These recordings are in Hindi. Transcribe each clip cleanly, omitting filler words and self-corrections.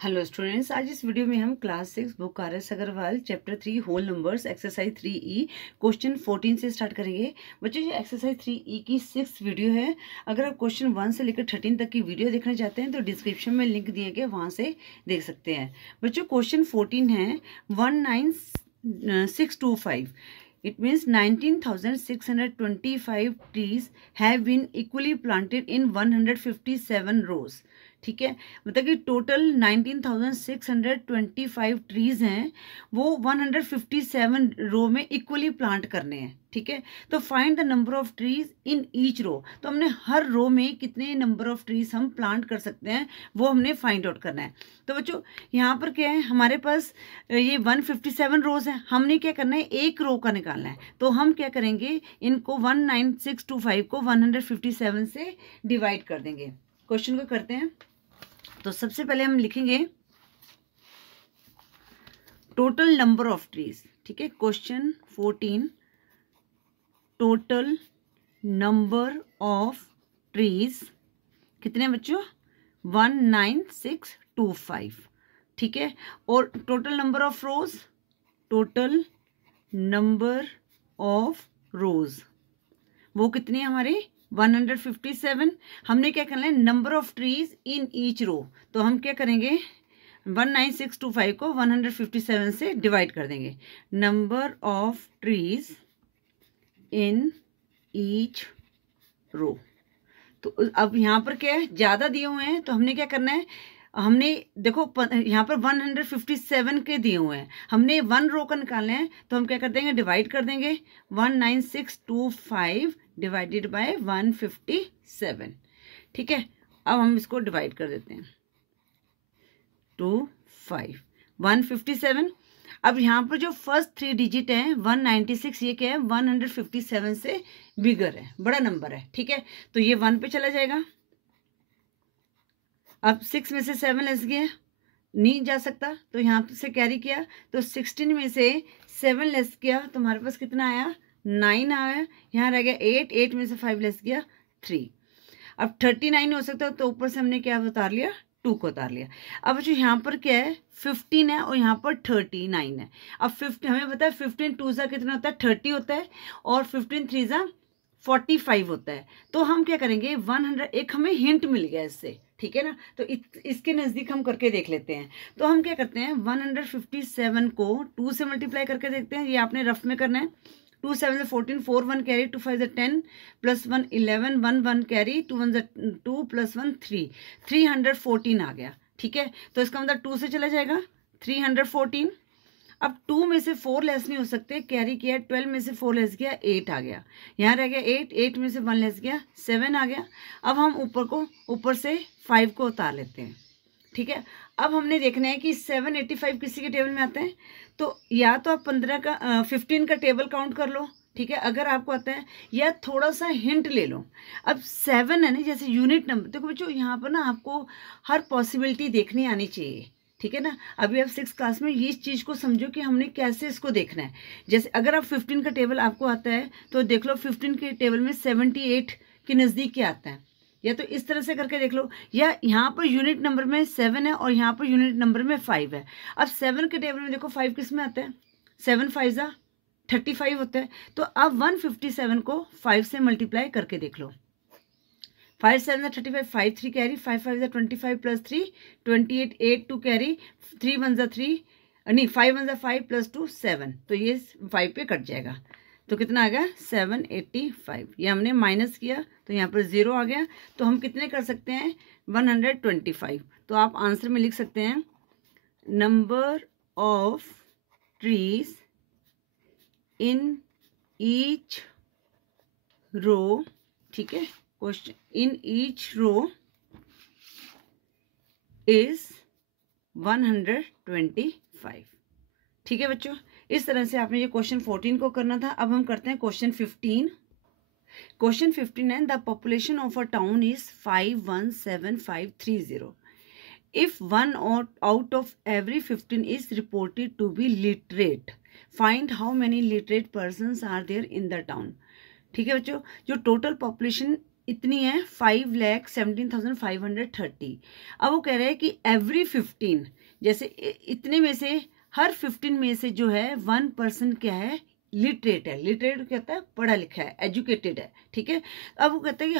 हेलो स्टूडेंट्स, आज इस वीडियो में हम क्लास 6 बुक आर.एस. Agarwal chapter 3 whole numbers exercise 3E question 14 से स्टार्ट करेंगे। बच्चों, ये एक्सरसाइज 3E की 6th वीडियो है। अगर आप क्वेश्चन 1 से लेकर 13 तक की वीडियो देखना चाहते हैं तो डिस्क्रिप्शन में लिंक दिए गए, वहाँ से देख सकते हैं। बच्चों, क्वेश्चन 14 है 19625। It means 19,625 trees have been equally planted in 157 rows. ठीक है, मतलब कि टोटल 19,625 ट्रीज हैं, वो 157 रो में इक्वली प्लांट करने हैं। ठीक है, तो find the number of trees in each row. तो हमने हर रो में कितने नंबर ऑफ ट्रीज हम प्लांट कर सकते हैं वो हमने फाइंड आउट करना है। तो बच्चों, यहाँ पर क्या है, हमारे पास ये 157 रोज है, हमने क्या करना है, एक रो का निकालना है। तो हम क्या करेंगे, इनको 19625 को 157 से डिवाइड कर देंगे। क्वेश्चन को करते हैं। तो सबसे पहले हम लिखेंगे टोटल नंबर ऑफ ट्रीज। ठीक है, question 14, total number of trees कितने बच्चों, 19625। ठीक है, और total number of rows, total number of rows वो कितनी है हमारी, 157। हमने क्या करना है, number of trees in each row. तो हम क्या करेंगे, 19625 को 157 से डिवाइड कर देंगे। Number of trees in each row. तो अब यहाँ पर क्या है, ज़्यादा दिए हुए हैं, तो हमने क्या करना है, हमने देखो यहाँ पर 157 के दिए हुए हैं, हमने 1 रो का निकालना है। तो हम क्या कर देंगे, डिवाइड कर देंगे 19625 डिवाइडेड बाय 157। ठीक है, अब हम इसको डिवाइड कर देते हैं 25 157। अब यहाँ पर जो फर्स्ट 3 डिजिट है 196, ये क्या है, 157 से बिगर है, बड़ा नंबर है। ठीक है, तो ये 1 पे चला जाएगा। अब 6 में से 7 लेस गया, नहीं जा सकता, तो यहाँ से कैरी किया, तो 16 में से 7 लेस किया तो हमारे पास कितना आया, 9 आया। यहाँ रह गया 8 में से 5 लेस किया 3। अब 39 हो सकता है, तो ऊपर से हमने क्या उतार लिया, 2 को उतार लिया। अब जो यहाँ पर क्या है, 15 है और यहाँ पर 39 है। अब 50 हमें पता है, 15 2 सा कितना होता है, 30 होता है, और 15 3 सा 45 होता है। तो हम क्या करेंगे, 100, एक हमें हिंट मिल गया इससे। ठीक है ना, तो इसके नज़दीक हम करके देख लेते हैं। तो हम क्या करते हैं, 157 को 2 से मल्टीप्लाई करके देखते हैं। ये आपने रफ में करना है। 2 7 से 14, 4 1 कैरी, 2 5 से 10 प्लस 1 11, 1 1 कैरी, 2 1 से 2 प्लस 1 3, 314 आ गया। ठीक है, तो इसका मतलब 2 से चला जाएगा 314। अब 2 में से 4 लेस नहीं हो सकते, कैरी किया, 12 में से 4 लेस किया, 8 आ गया। यहाँ रह गया 8 में से 1 लेस किया, 7 आ गया। अब हम ऊपर से 5 को उतार लेते हैं। ठीक है, अब हमने देखना है कि 785 किसी के टेबल में आते हैं, तो या तो आप 15 का टेबल काउंट कर लो। ठीक है, अगर आपको आता है, या थोड़ा सा हिंट ले लो। अब 7 है ना, जैसे यूनिट नंबर, देखो बच्चों, यहाँ पर ना आपको हर पॉसिबिलिटी देखनी आनी चाहिए। ठीक है ना, अभी आप 6th क्लास में ये चीज़ को समझो कि हमने कैसे इसको देखना है। जैसे अगर आप 15 का टेबल आपको आता है, तो देख लो 15 के टेबल में 78 के नज़दीक क्या आता है, या तो इस तरह से करके देख लो, या यहाँ पर यूनिट नंबर में 7 है और यहाँ पर यूनिट नंबर में 5 है। अब 7 के टेबल में देखो 5 किस में आता है, 7 5 35 होता है। तो अब 157 को 5 से मल्टीप्लाई करके देख लो। 5 7 35, 5 3 कैरी, 5 5 25 प्लस 3 28, 8 2 कैरी, 3 1 3 नहीं, 5 1 5 प्लस 2 7, तो ये 5 पे कट जाएगा। तो कितना आ गया, 785। ये हमने माइनस किया तो यहाँ पर 0 आ गया। तो हम कितने कर सकते हैं, 125। तो आप आंसर में लिख सकते हैं number of trees in each row. ठीक है, question in each row is 125। ठीक है बच्चों, इस तरह से आपने ये क्वेश्चन 14 को करना था। अब हम करते हैं क्वेश्चन 15। क्वेश्चन 15 है, the population of a town is 517530। If 1 out of every 15 is reported to be literate, find how many literate persons are there in the town. ठीक है बच्चों, जो टोटल पॉपुलेशन इतनी है 5,17,530। अब वो कह रहे हैं कि एवरी 15, जैसे इतने में से हर 15 में से जो है 1% क्या है, लिटरेट है। लिटरेट कहता है पढ़ा लिखा है, एजुकेटेड है, ठीक है। अब वो कहता है कि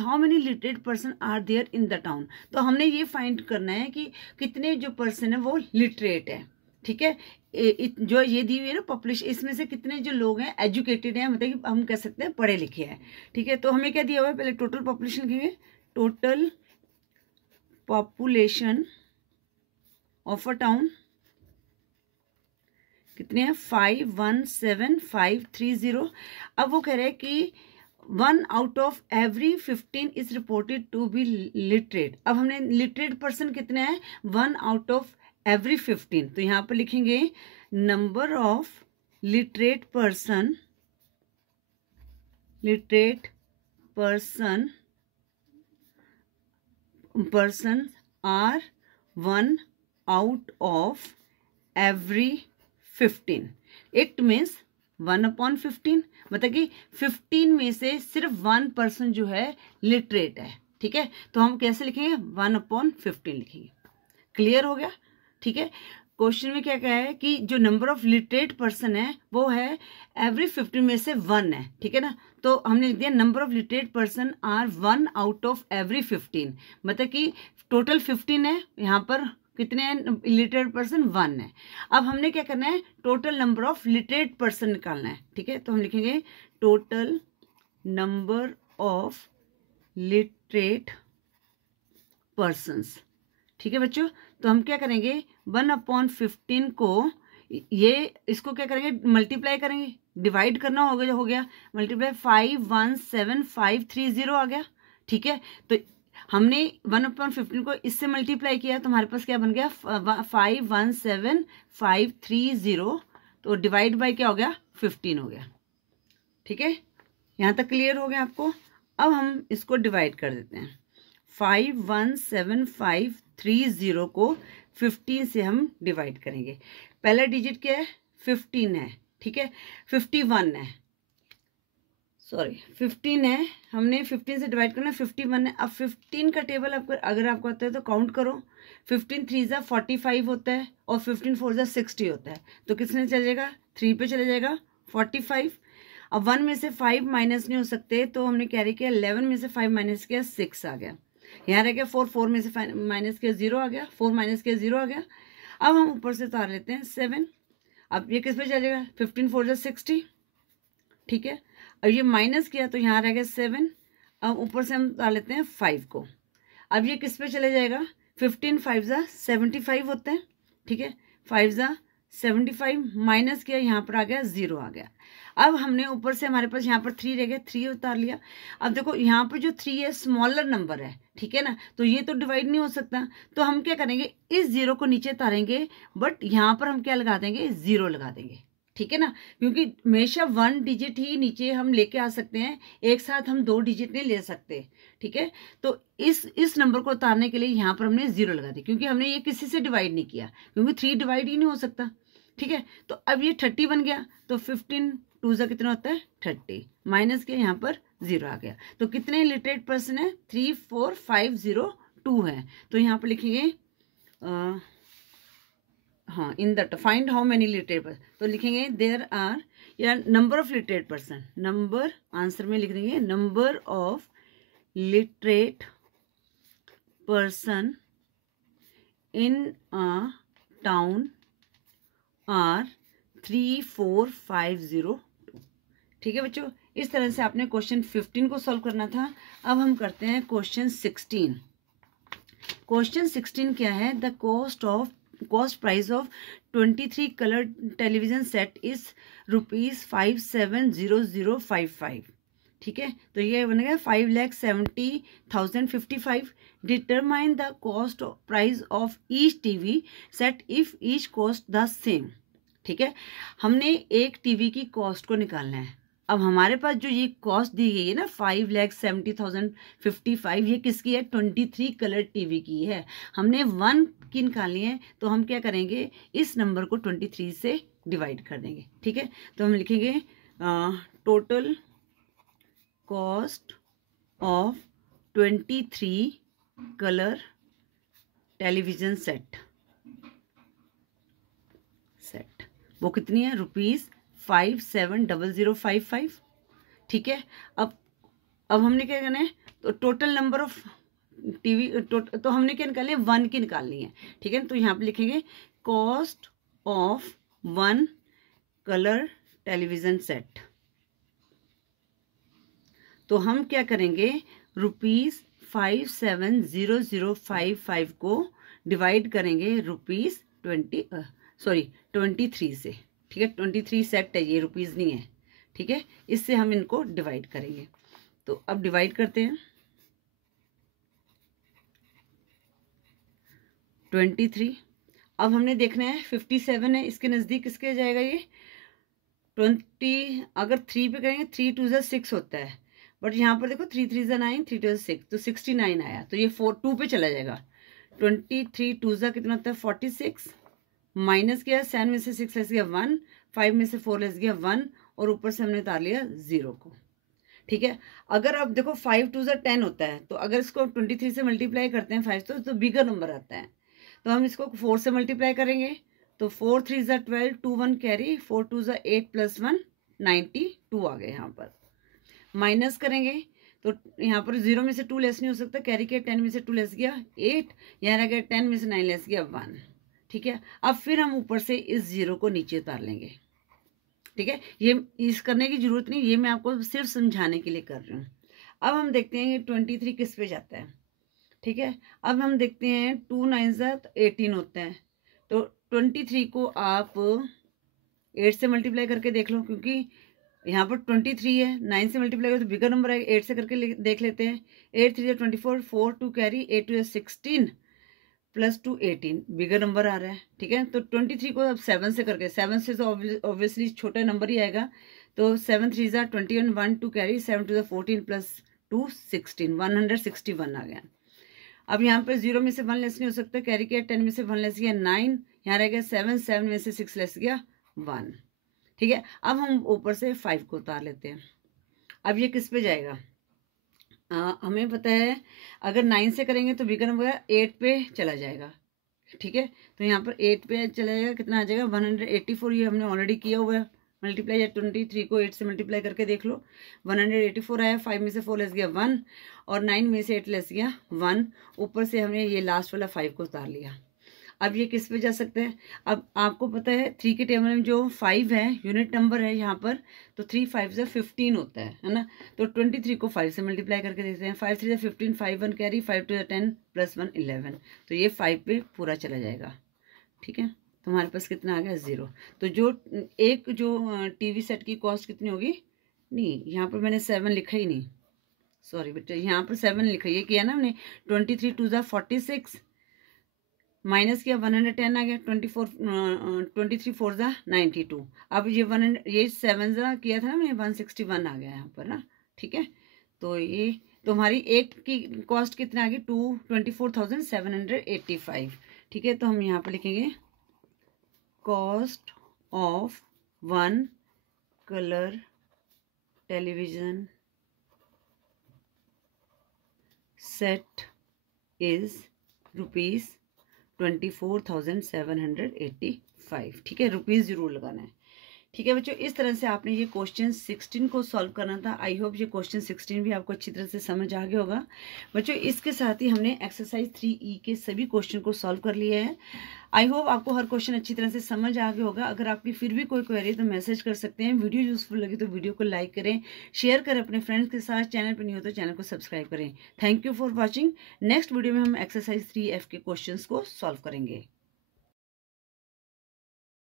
how many literate person are there in the town. तो हमने ये फाइंड करना है कि कितने जो पर्सन है वो लिटरेट है, ठीक है। जो ये दी हुई है ना पॉपुलेशन, इसमें से कितने जो लोग हैं एजुकेटेड हैं, मतलब कि हम कह सकते हैं पढ़े लिखे हैं, ठीक है। तो हमें क्या दिया हुआ है, पहले टोटल पॉपुलेशन लिखेंगे। Total population of a town कितने हैं, 517,530। अब वो कह रहे हैं कि 1 out of every 15 is reported to be literate. अब हमने लिटरेट पर्सन कितने हैं, 1 आउट ऑफ एवरी 15। तो यहाँ पर लिखेंगे number of literate person are 1 out of every 15। It means 1/15, मतलब कि 15 में से सिर्फ 1% जो है लिटरेट है, ठीक है। तो हम कैसे लिखेंगे, 1/15 लिखेंगे। क्लियर हो गया, ठीक है। क्वेश्चन में क्या कहा है कि जो नंबर ऑफ लिटरेट पर्सन है वो है एवरी 15 में से 1 है, ठीक है ना। तो हमने लिख दिया number of literate person are 1 out of every 15, मतलब कि टोटल 15 है, यहाँ पर कितने हैं लिटरेट पर्सन, 1 है। अब हमने क्या करना है, total number of literate person निकालना है, ठीक है। तो हम लिखेंगे total number of literate persons, ठीक है बच्चों। तो हम क्या करेंगे, 1/15 को ये इसको क्या करेंगे, मल्टीप्लाई करेंगे, डिवाइड करना हो गया मल्टीप्लाई 517,530 आ गया, ठीक है। तो हमने 1/15 को इससे मल्टीप्लाई किया तो हमारे पास क्या बन गया, 517,530। तो डिवाइड बाय क्या हो गया, 15 हो गया, ठीक है। यहाँ तक क्लियर हो गया आपको। अब हम इसको डिवाइड कर देते हैं। 517,530 को 15 से हम डिवाइड करेंगे। पहला डिजिट क्या है, 15 है, ठीक है। 51 है, सॉरी 15 है, हमने 15 से डिवाइड करना, 51 है। अब 15 का टेबल अगर आपको आता है तो काउंट करो। 15 3 × 45 होता है और 15 4 × 60 होता है। तो किसने चले जाएगा, 3 पे चले जाएगा, 45। अब 1 में से 5 माइनस नहीं हो सकते, तो हमने कैरी किया, 11 में से 5 माइनस किया, 6 आ गया। यहाँ रह गया 4 में से माइनस किया, 0 आ गया, 4 माइनस किया, 0 आ गया। अब हम ऊपर से उतार लेते हैं 7। अब ये किस पे चलेगा, 15 4 × 60, ठीक है। अब ये माइनस किया तो यहाँ रह गया 7। अब ऊपर से हम उतार लेते हैं 5 को। अब ये किस पे चले जाएगा, 15 5 × 75 होते हैं, ठीक है। 5 × 75 माइनस किया, यहाँ पर आ गया 0 आ गया। अब हमने ऊपर से हमारे पास यहाँ पर 3 रह गया, 3 उतार लिया। अब देखो यहाँ पर जो 3 है स्मॉलर नंबर है, ठीक है ना, तो ये तो डिवाइड नहीं हो सकता। तो हम क्या करेंगे, इस 0 को नीचे उतारेंगे, बट यहाँ पर हम क्या लगा देंगे, 0 लगा देंगे, ठीक है ना। क्योंकि हमेशा 1 डिजिट ही नीचे हम लेके आ सकते हैं, एक साथ हम 2 डिजिट नहीं ले सकते, ठीक है। तो इस नंबर को उतारने के लिए यहाँ पर हमने 0 लगा दिया, क्योंकि हमने ये किसी से डिवाइड नहीं किया, क्योंकि 3 डिवाइड ही नहीं हो सकता, ठीक है। तो अब ये 30 बन गया, तो 15 2 × कितना होता है, 30, माइनस के यहाँ पर 0 आ गया। तो कितने लिटरेट पर्सन है, 34502 है। तो यहाँ पर लिखेंगे हाँ, in the find how many literate person, तो लिखेंगे देयर आर, या number of literate person, number answer में लिख देंगे number of literate person in a town are 34502, ठीक है बच्चों। इस तरह से आपने क्वेश्चन 15 को सॉल्व करना था। अब हम करते हैं क्वेश्चन 16। क्वेश्चन 16 क्या है, the cost price of 23 colour television set is ₹570055, ठीक है। तो ये बनेगा 5,70,055। Determine the cost price of each TV set if each cost the same, ठीक है। हमने एक टीवी की कॉस्ट को निकालना है। अब हमारे पास जो ये कॉस्ट दी गई है ना 5,70,055, ये किसकी है, 23 कलर टीवी की है। हमने 1 की निकालनी है, तो हम क्या करेंगे, इस नंबर को 23 से डिवाइड कर देंगे, ठीक है। तो हम लिखेंगे total cost of 23 colour television set वो कितनी है? ₹570055। ठीक है, अब हमने क्या करना है, तो टोटल नंबर ऑफ टीवी तो हमने क्या निकालनी है? 1 की निकालनी है। ठीक है, तो यहाँ पे लिखेंगे cost of 1 colour television set. तो हम क्या करेंगे, ₹570055 को डिवाइड करेंगे ₹23 से। ठीक है, 23 सेट है ये, रुपीज़ नहीं है। ठीक है, इससे हम इनको डिवाइड करेंगे। तो अब डिवाइड करते हैं। 23, अब हमने देखना है 57 है, इसके नज़दीक किसके जाएगा ये? 20। अगर 3 पे करेंगे 3 2 6 होता है, बट यहाँ पर देखो 3 3 9 3 2 6, तो 69 आया, तो ये 4 2 पे चला जाएगा। 23 2 कितना होता है? 46। माइनस किया, 7 में से 6 लेस गया 1, 5 में से 4 लेस गया 1, और ऊपर से हमने उतार लिया 0 को। ठीक है, अगर अब देखो 5 2 10 होता है, तो अगर इसको 23 से मल्टीप्लाई करते हैं 5 तो बिगर नंबर आता है, तो हम इसको 4 से मल्टीप्लाई करेंगे, तो 4 3 12, 2 1 कैरी, 4 2 8 + 1 92 आ गए। यहाँ पर माइनस करेंगे, तो यहाँ पर 0 में से 2 लेस नहीं हो सकता, कैरी किया, 10 में से 2 लेस गया 8, यहाँ रह गया 10 में से 9 लेस गया 1। ठीक है, अब फिर हम ऊपर से इस 0 को नीचे उतार लेंगे। ठीक है, ये इस करने की जरूरत नहीं, ये मैं आपको सिर्फ समझाने के लिए कर रही हूँ। अब हम देखते हैं कि 23 किस पे जाता है। ठीक है, अब हम देखते हैं 2 9 18 होते हैं, तो 23 को आप 8 से मल्टीप्लाई करके देख लो, क्योंकि यहाँ पर 23 है, 9 से मल्टीप्लाई करो तो बिगर नंबर आएगा। 8 से करके देख लेते हैं। 8 3 24, 4 2 कैरी, 8 2 16 + 2 18, बिगर नंबर आ रहा है। ठीक है, तो 23 को अब 7 से करके, 7 से तो ऑब्वियसली छोटा नंबर ही आएगा, तो 7 3 21, 1 2 कैरी, 7 2 14 + 2 16, 161 आ गया। अब यहाँ पर 0 में से 1 लेस नहीं हो सकता, कैरी किया, 10 में से 1 लेस गया 9, यहाँ रह गया 7, 7 में से 6 लेस गया 1। ठीक है, अब हम ऊपर से 5 को उतार लेते हैं। अब ये किस पे जाएगा? हमें पता है अगर 9 से करेंगे तो बिगर नंबर 8 पे चला जाएगा। ठीक है, तो यहाँ पर 8 पे चला जाएगा, कितना आ जाएगा? 184। ये हमने ऑलरेडी किया हुआ है मल्टीप्लाई, या 23 को 8 से मल्टीप्लाई करके देख लो, 184 आया। 5 में से 4 लेस गया 1, और 9 में से 8 लेस गया 1। ऊपर से हमने ये लास्ट वाला 5 को उतार लिया। अब ये किस पे जा सकते हैं? अब आपको पता है 3 के टेबल में जो 5 है यूनिट नंबर है यहाँ पर, तो 3 5 से 15 होता है ना, तो 23 को 5 से मल्टीप्लाई करके देखते हैं। 5 3 15, 5 1 कैरी, 5 2 10 + 1 11, तो ये 5 पे पूरा चला जाएगा। ठीक है, तो हमारे पास कितना आ गया? 0। तो जो टीवी सेट की कॉस्ट कितनी होगी? नहीं, यहाँ पर मैंने 7 लिखा ही नहीं, सॉरी बेटा, यहाँ पर 7 लिखा, ये किया ना हमने। 23 2 46, माइनस किया 110 आ गया। 23 4 92। अब ये 7 किया था ना मैंने, 161 आ गया यहाँ पर ना। ठीक है, तो ये तुम्हारी एक की कॉस्ट कितना आ गई? 24,785। ठीक है, तो हम यहाँ पर लिखेंगे cost of 1 colour television set is ₹24,785। ठीक है, रुपीज़ जरूर लगाना है। ठीक है बच्चों, इस तरह से आपने ये क्वेश्चन 16 को सॉल्व करना था। आई होप ये क्वेश्चन 16 भी आपको अच्छी तरह से समझ आ गया होगा। बच्चों, इसके साथ ही हमने एक्सरसाइज 3E के सभी क्वेश्चन को सॉल्व कर लिया है। आई होप आपको हर क्वेश्चन अच्छी तरह से समझ आ गया होगा। अगर आपकी फिर भी कोई क्वेरी तो मैसेज कर सकते हैं। वीडियो यूजफुल लगी तो वीडियो को लाइक करें, शेयर करें अपने फ्रेंड्स के साथ। चैनल पर नहीं हो तो चैनल को सब्सक्राइब करें। Thank you for watching. Next video में हम एक्सरसाइज 3F के क्वेश्चंस को सॉल्व करेंगे।